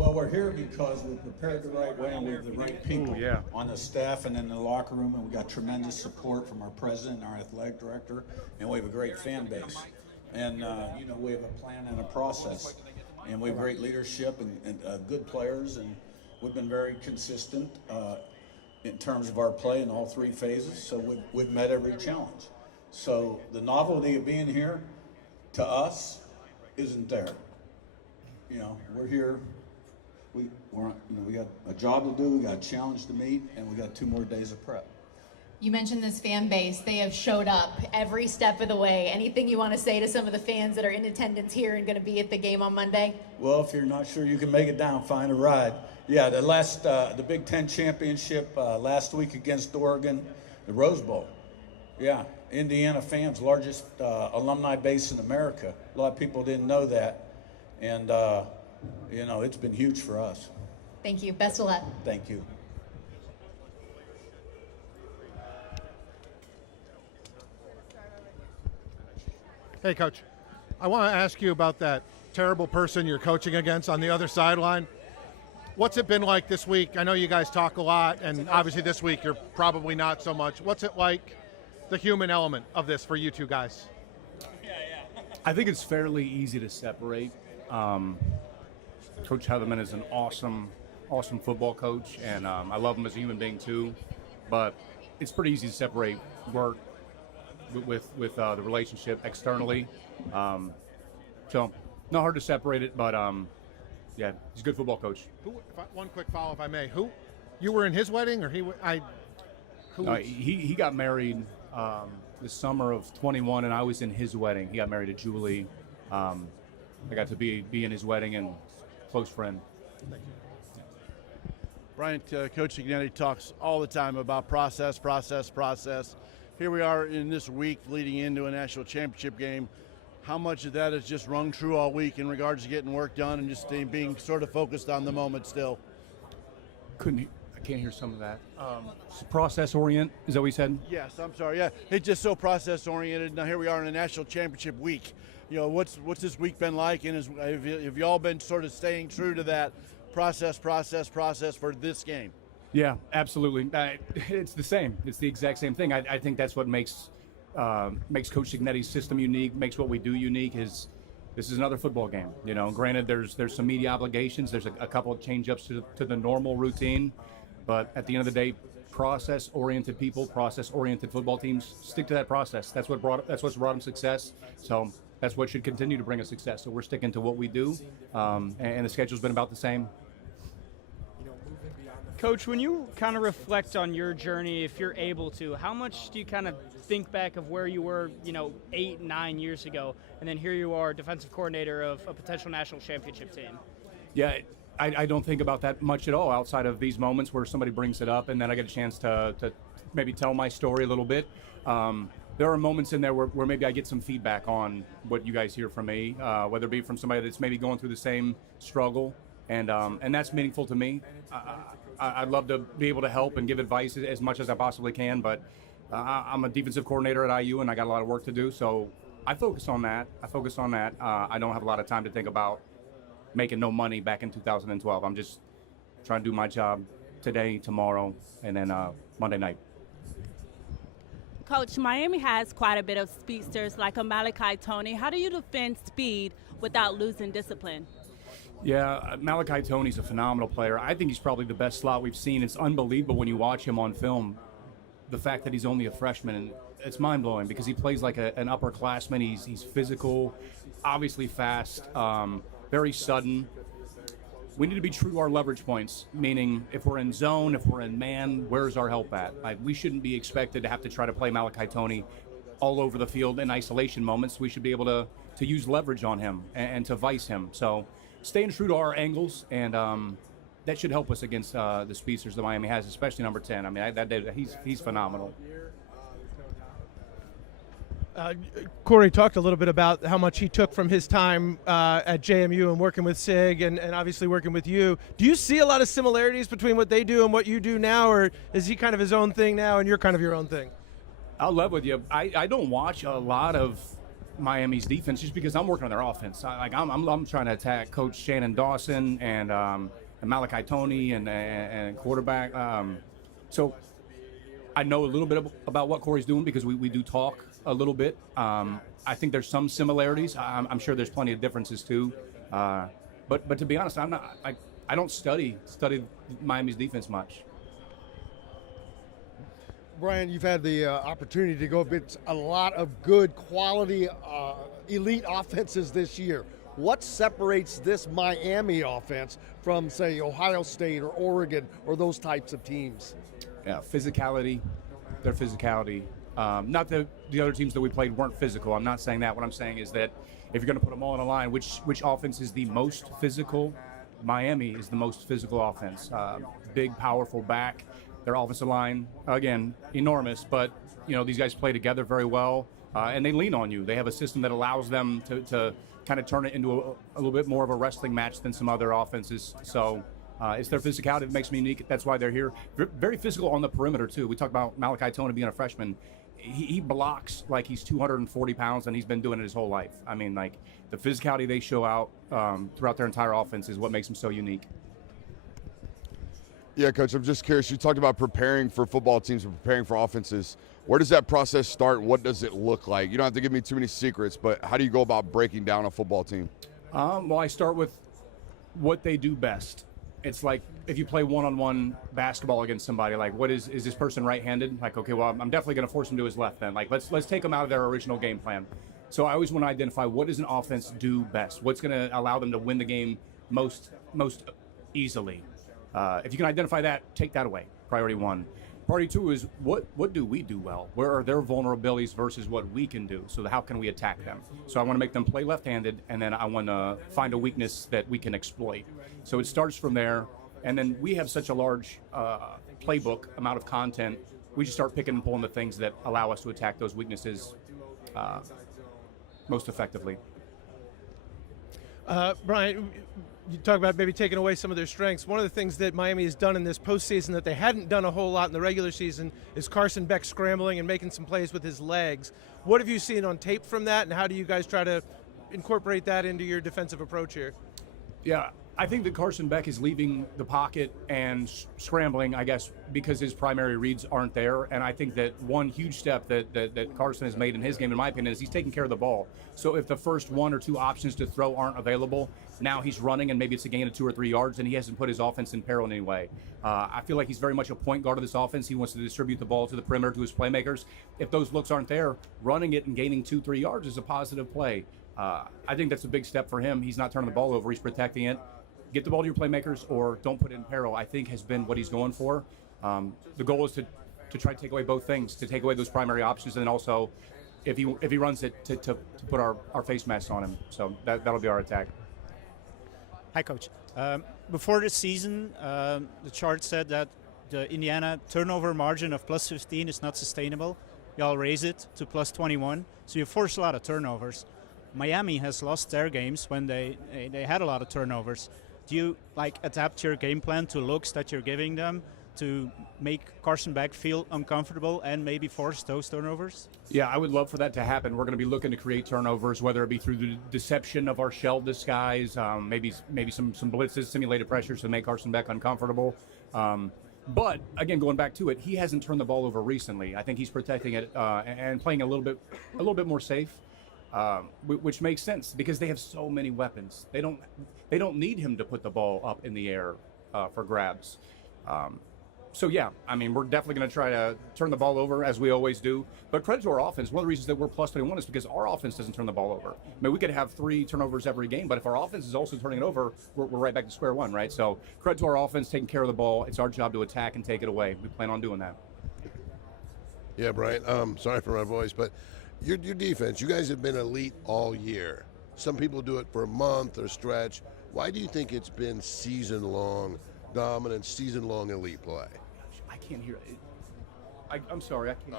Well, we're here because we prepared the right way and we have the right people on the staff and in the locker room, and we got tremendous support from our president and our athletic director, and we have a great fan base. And, we have a plan and a process, and we have great leadership and good players, and we've been very consistent in terms of our play in all three phases, so we've met every challenge. So the novelty of being here, to us, isn't there. We're here. We got a job to do, we got a challenge to meet, and we got 2 more days of prep. You mentioned this fan base. They have showed up every step of the way. Anything you want to say to some of the fans that are in attendance here and going to be at the game on Monday? Well, if you're not sure you can make it down, find a ride. Yeah, the Big Ten championship last week against Oregon, the Rose Bowl. Yeah, Indiana fans, largest alumni base in America. A lot of people didn't know that, and it's been huge for us. Thank you. Best of luck. Thank you. Hey, Coach. I want to ask you about that terrible person you're coaching against on the other sideline. What's it been like this week? I know you guys talk a lot, and obviously this week you're probably not so much. What's it like, the human element of this for you two guys? I think it's fairly easy to separate. Coach Heatherman is an awesome football coach, and I love him as a human being too. But it's pretty easy to separate work with the relationship externally. So not hard to separate it, but he's a good football coach. One quick follow, if I may. You were in his wedding, or he got married the summer of 21, and I was in his wedding. He got married to Julie. I got to be in his wedding and close friend. Thank you. Bryant, Coach Ignetti talks all the time about process. Here we are in this week leading into a national championship game. How much of that is just rung true all week in regards to getting work done and just being sort of focused on the moment still? I can't hear some of that. Process orient, is that what you said? Yes, I'm sorry. Yeah, it's just so process oriented. Now here we are in a national championship week. What's this week been like, and have you all been sort of staying true to that process for this game? Yeah, absolutely. It's the same. It's the exact same thing. I think that's what makes Coach Ignetti's system unique, makes what we do unique. Is this is another football game. Granted, there's some media obligations. There's a couple of change-ups to the normal routine, but at the end of the day, process-oriented people, process-oriented football teams stick to that process. That's what's brought them success. So that's what should continue to bring us success. So we're sticking to what we do, and the schedule's been about the same. Coach, when you kind of reflect on your journey, if you're able to, how much do you kind of think back of where you were, 8, 9 years ago, and then here you are, defensive coordinator of a potential national championship team? Yeah, I don't think about that much at all outside of these moments where somebody brings it up, and then I get a chance to maybe tell my story a little bit. There are moments in there where maybe I get some feedback on what you guys hear from me, whether it be from somebody that's maybe going through the same struggle, and that's meaningful to me. I'd love to be able to help and give advice as much as I possibly can, but I'm a defensive coordinator at IU, and I got a lot of work to do, so I focus on that. I don't have a lot of time to think about making no money back in 2012. I'm just trying to do my job today, tomorrow, and then Monday night. Coach, Miami has quite a bit of speedsters like a Malachi Tony. How do you defend speed without losing discipline? Yeah, Malachi Tony's a phenomenal player. I think he's probably the best slot we've seen. It's unbelievable when you watch him on film, the fact that he's only a freshman, and it's mind-blowing because he plays like an upperclassman. He's physical, obviously fast, very sudden. We need to be true to our leverage points, meaning if we're in zone, if we're in man, where's our help at? We shouldn't be expected to have to try to play Malachi Tony all over the field in isolation moments. We should be able to use leverage on him and to vice him. So staying true to our angles, and that should help us against the speedsters that Miami has, especially number 10. I mean, he's phenomenal. Corey talked a little bit about how much he took from his time at JMU and working with SIG and obviously working with you. Do you see a lot of similarities between what they do and what you do now, or is he kind of his own thing now and you're kind of your own thing? I'll love with you. I don't watch a lot of Miami's defense just because I'm working on their offense. I'm trying to attack Coach Shannon Dawson and Malachi Tony and quarterback. So I know a little bit about what Corey's doing because we do talk a little bit. I think there's some similarities. I'm sure there's plenty of differences too. But to be honest, I don't study Miami's defense much. Brian, you've had the opportunity to go against a lot of good quality elite offenses this year. What separates this Miami offense from, say, Ohio State or Oregon or those types of teams? Yeah, physicality, their physicality. Not that the other teams that we played weren't physical. I'm not saying that. What I'm saying is that if you're going to put them all on a line, which offense is the most physical? Miami is the most physical offense. Big, powerful back. Their offensive line, again, enormous, but these guys play together very well, and they lean on you. They have a system that allows them to kind of turn it into a little bit more of a wrestling match than some other offenses. So it's their physicality that makes them unique. That's why they're here. Very physical on the perimeter, too. We talked about Malachi Tony being a freshman. He blocks like he's 240 pounds, and he's been doing it his whole life. I mean, like, the physicality they show out throughout their entire offense is what makes them so unique. Yeah, Coach, I'm just curious. You talked about preparing for football teams and preparing for offenses. Where does that process start? What does it look like? You don't have to give me too many secrets, but how do you go about breaking down a football team? Well, I start with what they do best. It's like if you play one-on-one basketball against somebody, like, what is this person right-handed? Like, okay, well, I'm definitely going to force him to his left then. Like, let's take them out of their original game plan. So I always want to identify what does an offense do best? What's going to allow them to win the game most easily? If you can identify that, take that away. Priority one. Priority two is what do we do well? Where are their vulnerabilities versus what we can do? So how can we attack them? So I want to make them play left-handed, and then I want to find a weakness that we can exploit. So it starts from there, and then we have such a large playbook amount of content. We just start picking and pulling the things that allow us to attack those weaknesses most effectively. Brian, you talk about maybe taking away some of their strengths. One of the things that Miami has done in this postseason that they hadn't done a whole lot in the regular season is Carson Beck scrambling and making some plays with his legs. What have you seen on tape from that, and how do you guys try to incorporate that into your defensive approach here? Yeah, I think that Carson Beck is leaving the pocket and scrambling, I guess, because his primary reads aren't there. And I think that one huge step that Carson has made in his game, in my opinion, is he's taking care of the ball. So if the first one or two options to throw aren't available, now he's running and maybe it's a gain of 2 or 3 yards, and he hasn't put his offense in peril in any way. I feel like he's very much a point guard of this offense. He wants to distribute the ball to the perimeter to his playmakers. If those looks aren't there, running it and gaining 2-3 yards is a positive play. I think that's a big step for him. He's not turning the ball over. He's protecting it. Get the ball to your playmakers or don't put it in peril, I think has been what he's going for. The goal is to try to take away both things, to take away those primary options, and then also, if he runs it, to put our face masks on him. So that'll be our attack. Hi, Coach. Before the season, the chart said that the Indiana turnover margin of plus 15 is not sustainable. Y'all raise it to plus 21, so you force a lot of turnovers. Miami has lost their games when they had a lot of turnovers. Do you adapt your game plan to looks that you're giving them to make Carson Beck feel uncomfortable and maybe force those turnovers? Yeah, I would love for that to happen. We're going to be looking to create turnovers, whether it be through the deception of our shell disguise, maybe some blitzes, simulated pressures to make Carson Beck uncomfortable. But again, going back to it, he hasn't turned the ball over recently. I think he's protecting it and playing a little bit more safe. Which makes sense because they have so many weapons. They don't need him to put the ball up in the air for grabs. So yeah, I mean, we're definitely going to try to turn the ball over as we always do. But credit to our offense. One of the reasons that we're plus 21 is because our offense doesn't turn the ball over. I mean, we could have 3 turnovers every game, but if our offense is also turning it over, we're right back to square one, right? So credit to our offense taking care of the ball. It's our job to attack and take it away. We plan on doing that. Yeah, Brian. Sorry for my voice, but your defense, you guys have been elite all year. Some people do it for a month or stretch. Why do you think it's been season-long dominant, season-long elite play? I can't hear it. I'm sorry, I can't.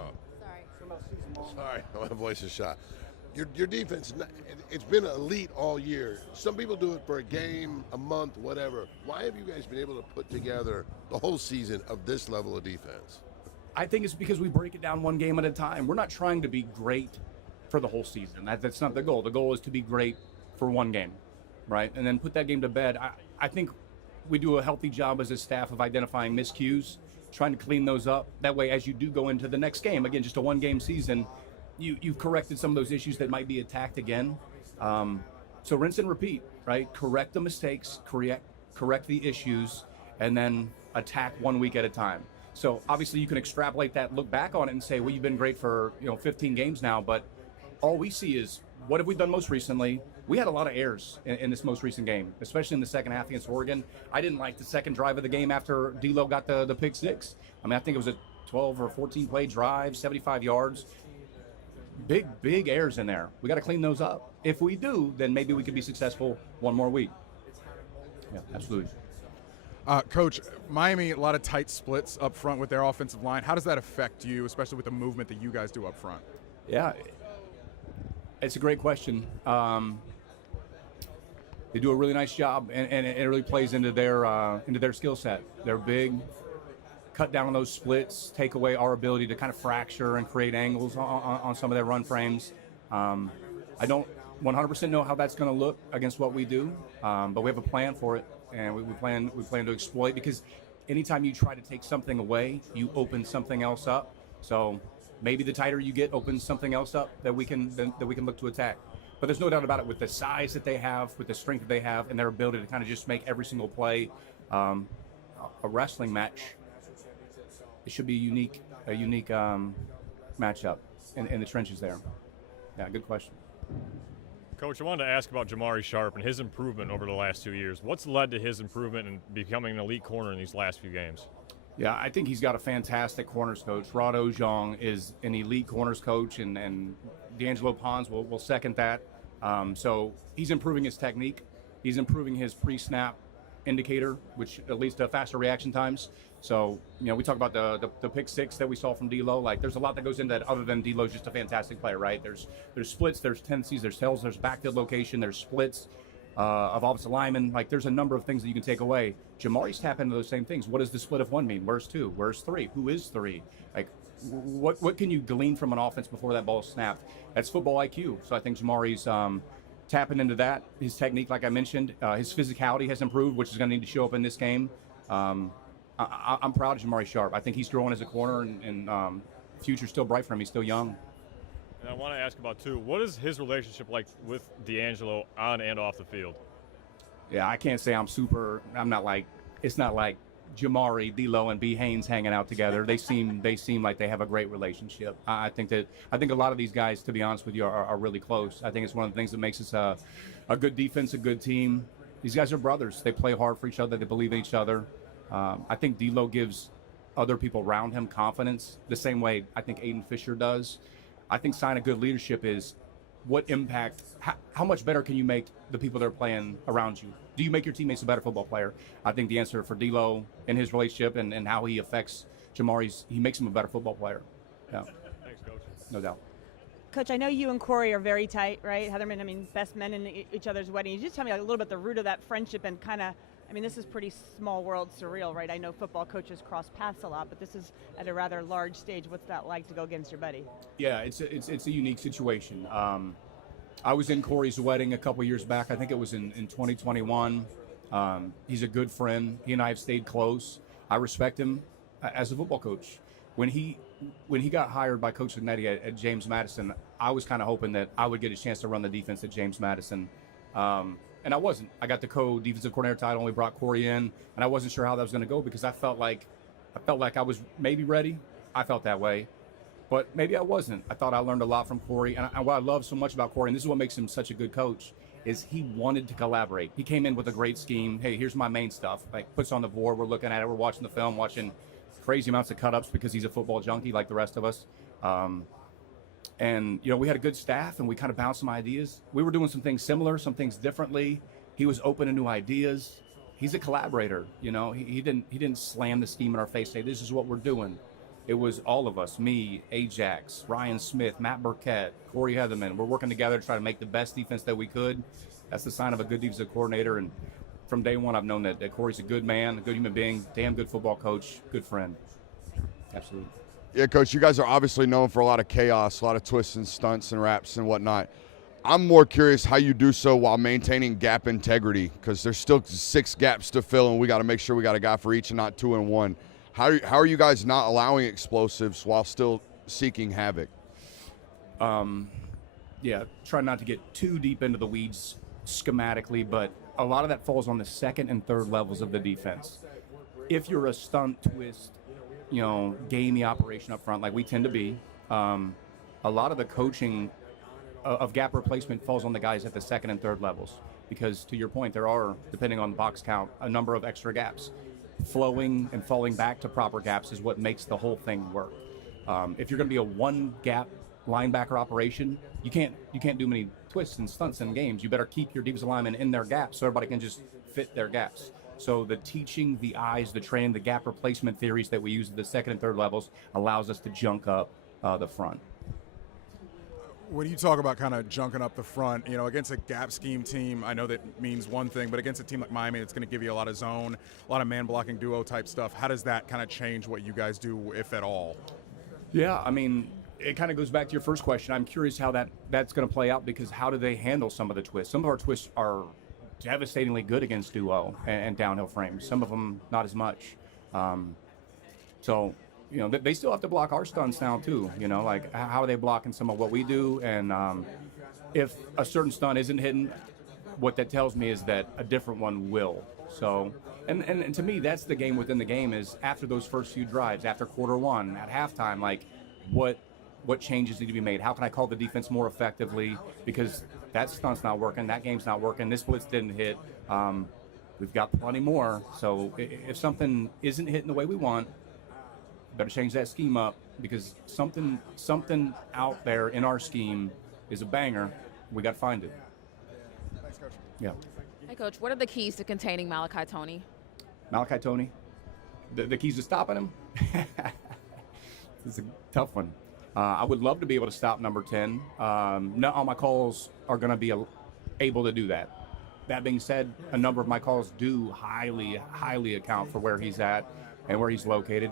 Sorry, my voice is shot. Your defense, it's been elite all year. Some people do it for a game, a month, whatever. Why have you guys been able to put together the whole season of this level of defense? I think it's because we break it down one game at a time. We're not trying to be great for the whole season. That's not the goal. The goal is to be great for one game, right? And then put that game to bed. I think we do a healthy job as a staff of identifying miscues, trying to clean those up. That way, as you do go into the next game, again, just a one-game season, you've corrected some of those issues that might be attacked again. So rinse and repeat, right? Correct the mistakes, correct the issues, and then attack 1 week at a time. So obviously you can extrapolate that, look back on it and say, well, you've been great for 15 games now, but all we see is what have we done most recently? We had a lot of errors in this most recent game, especially in the second half against Oregon. I didn't like the second drive of the game after D'Lo got the pick six. I mean, I think it was a 12 or 14 play drive, 75 yards. Big errors in there. We got to clean those up. If we do, then maybe we could be successful one more week. Yeah, absolutely. Coach, Miami, a lot of tight splits up front with their offensive line. How does that affect you, especially with the movement that you guys do up front? Yeah, it's a great question. They do a really nice job, and it really plays into their skill set. They're big, cut down on those splits, take away our ability to kind of fracture and create angles on some of their run frames. I don't 100% know how that's going to look against what we do, but we have a plan for it, and we plan to exploit, because anytime you try to take something away, you open something else up. So maybe the tighter you get opens something else up that we can look to attack. But there's no doubt about it, with the size that they have, with the strength that they have, and their ability to kind of just make every single play a wrestling match. It should be a unique matchup in the trenches there. Yeah, good question. Coach, I wanted to ask about Jamari Sharp and his improvement over the last 2 years. What's led to his improvement and becoming an elite corner in these last few games? Yeah, I think he's got a fantastic corners coach. Rod Ojong is an elite corners coach, and D'Angelo Pons will second that. So he's improving his technique. He's improving his pre-snap indicator, which leads to faster reaction times. So, we talk about the pick six that we saw from D'Lo. Like, there's a lot that goes into that other than D'Lo's just a fantastic player, right? There's splits, there's tendencies, there's tells, there's backfield location, there's splits of offensive linemen. Like, there's a number of things that you can take away. Jamari's tapping into those same things. What does the split of one mean? Where's two? Where's three? Who is three? Like, what can you glean from an offense before that ball is snapped? That's football IQ. So I think Jamari's tapping into that. His technique, like I mentioned, his physicality has improved, which is going to need to show up in this game. I'm proud of Jamari Sharp. I think he's growing as a corner, and future's still bright for him. He's still young. And I want to ask about, too, what is his relationship like with D'Angelo on and off the field? Yeah, I can't say it's not like Jamari, D'Lo, and B. Haines hanging out together. They seem like they have a great relationship. I think a lot of these guys, to be honest with you, are really close. I think it's one of the things that makes us a good defense, a good team. These guys are brothers. They play hard for each other. They believe in each other. I think D'Lo gives other people around him confidence the same way I think Aiden Fisher does. I think sign of good leadership is what impact, how much better can you make the people that are playing around you? Do you make your teammates a better football player? I think the answer for D'Lo in his relationship and how he affects Jamari's, he makes him a better football player. Yeah. Thanks, Coach. No doubt. Coach, I know you and Corey are very tight, right? Heatherman, best men in each other's wedding. You just tell me a little bit the root of that friendship and kind of, this is pretty small world surreal, right? I know football coaches cross paths a lot, but this is at a rather large stage. What's that like to go against your buddy? Yeah, it's a unique situation. I was in Corey's wedding a couple years back. I think it was in 2021. He's a good friend. He and I have stayed close. I respect him as a football coach. When he got hired by Coach Signetti at James Madison, I was kind of hoping that I would get a chance to run the defense at James Madison. And I wasn't. I got the co-defensive coordinator title, and we brought Corey in, and I wasn't sure how that was going to go because I felt like I was maybe ready. I felt that way, but maybe I wasn't. I thought I learned a lot from Corey, and what I love so much about Corey, and this is what makes him such a good coach, is he wanted to collaborate. He came in with a great scheme. Hey, here's my main stuff. Like, puts on the board. We're looking at it. We're watching the film, watching crazy amounts of cut-ups because he's a football junkie like the rest of us. And, we had a good staff, and we kind of bounced some ideas. We were doing some things similar, some things differently. He was open to new ideas. He's a collaborator, He didn't slam the scheme in our face, say, this is what we're doing. It was all of us, me, Ajax, Ryan Smith, Matt Burkett, Corey Heatherman. We're working together to try to make the best defense that we could. That's the sign of a good defensive coordinator. And from day one, I've known that Corey's a good man, a good human being, damn good football coach, good friend. Absolutely. Yeah, Coach, you guys are obviously known for a lot of chaos, a lot of twists and stunts and wraps and whatnot. I'm more curious how you do so while maintaining gap integrity, because there's still 6 gaps to fill, and we got to make sure we got a guy for each and not 2 and 1. How are you guys not allowing explosives while still seeking havoc? Yeah, try not to get too deep into the weeds schematically, but a lot of that falls on the second and third levels of the defense. If you're a stunt, twist, gamey operation up front like we tend to be, a lot of the coaching of gap replacement falls on the guys at the second and third levels, because to your point, there are, depending on box count, a number of extra gaps. Flowing and falling back to proper gaps is what makes the whole thing work. If you're going to be a one gap linebacker operation, you can't do many twists and stunts in games. You better keep your defensive linemen in their gaps so everybody can just fit their gaps. So the teaching, the eyes, the training, the gap replacement theories that we use at the second and third levels allows us to junk up the front. When you talk about kind of junking up the front, against a gap scheme team, I know that means one thing, but against a team like Miami, it's going to give you a lot of zone, a lot of man-blocking duo type stuff. How does that kind of change what you guys do, if at all? Yeah, I mean, it kind of goes back to your first question. I'm curious how that's going to play out, because how do they handle some of the twists? Some of our twists are devastatingly good against duo and downhill frames. Some of them not as much. So they still have to block our stunts now too. Like how are they blocking some of what we do? And if a certain stunt isn't hitting, what that tells me is that a different one will. So, and to me, that's the game within the game, is after those first few drives, after quarter one, at halftime, like what changes need to be made? How can I call the defense more effectively? Because that stunt's not working, that game's not working, this blitz didn't hit. We've got plenty more. So if something isn't hitting the way we want, better change that scheme up, because something out there in our scheme is a banger. We got to find it. Thanks, Coach. Yeah. Hey, Coach, what are the keys to containing Malachi Tony? Malachi Tony? The keys to stopping him? It's a tough one. I would love to be able to stop number 10. Not all my calls are going to be able to do that. That being said, a number of my calls do highly account for where he's at and where he's located.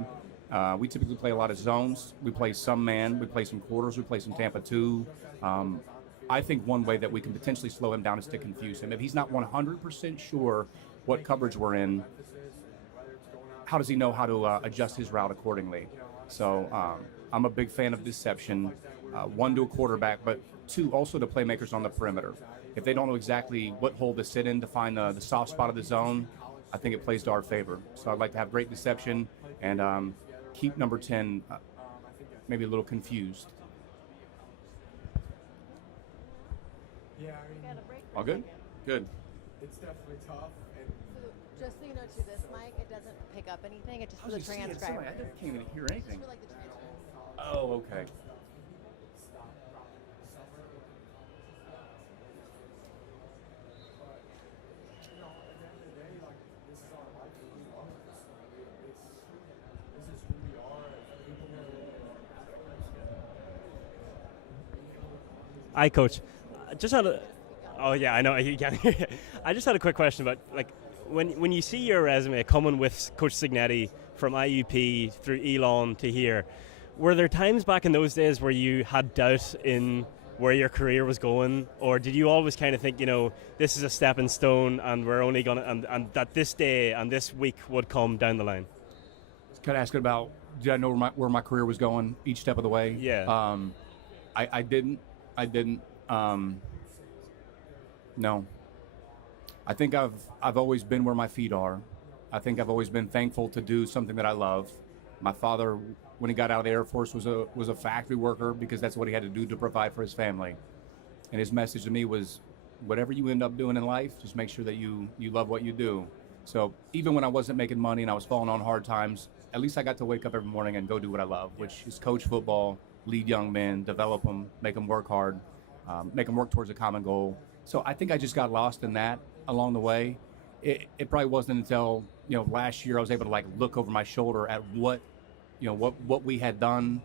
We typically play a lot of zones. We play some man. We play some quarters. We play some Tampa 2. I think one way that we can potentially slow him down is to confuse him. If he's not 100% sure what coverage we're in, how does he know how to adjust his route accordingly? So I'm a big fan of deception, one, to a quarterback, but two, also to playmakers on the perimeter. If they don't know exactly what hole to sit in to find the soft spot of the zone, I think it plays to our favor. So I'd like to have great deception and keep number 10 maybe a little confused. All good? Good. It's definitely tough. Just so you know, to this mic, it doesn't pick up anything. It's just for the transcriber. I can't even hear anything. Just for, like, the transcriber. Oh, okay. Hi, Coach. Just had a. Oh yeah, I know. You can't hear you. I just had a quick question about, like, when you see your resume coming with Coach Signetti from IUP through Elon to here, were there times back in those days where you had doubt in where your career was going, or did you always kind of think, this is a stepping stone, and we're only gonna and that this day and this week would come down the line? Kind of asking about, did I know where my career was going each step of the way? Yeah. I didn't. No. I think I've always been where my feet are. I think I've always been thankful to do something that I love. My father, when he got out of the Air Force, was a factory worker because that's what he had to do to provide for his family. And his message to me was, whatever you end up doing in life, just make sure that you love what you do. So even when I wasn't making money and I was falling on hard times, at least I got to wake up every morning and go do what I love, which is coach football, lead young men, develop them, make them work hard, make them work towards a common goal. So I think I just got lost in that along the way. It probably wasn't until last year I was able to look over my shoulder at what we had done,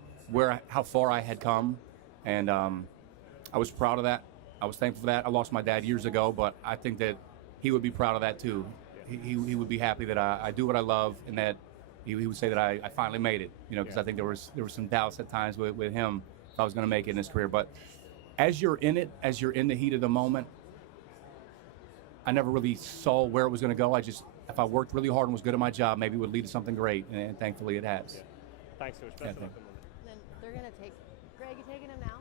how far I had come, and I was proud of that. I was thankful for that. I lost my dad years ago, but I think that he would be proud of that too. He would be happy that I do what I love and that he would say that I finally made it, because I think there was some doubts at times with him if I was going to make it in his career. But as you're in it, as you're in the heat of the moment, I never really saw where it was going to go. If I worked really hard and was good at my job, maybe it would lead to something great, and thankfully it has. Thanks, Coach. Best of luck. And then they're going to take, Greg, you taking him now?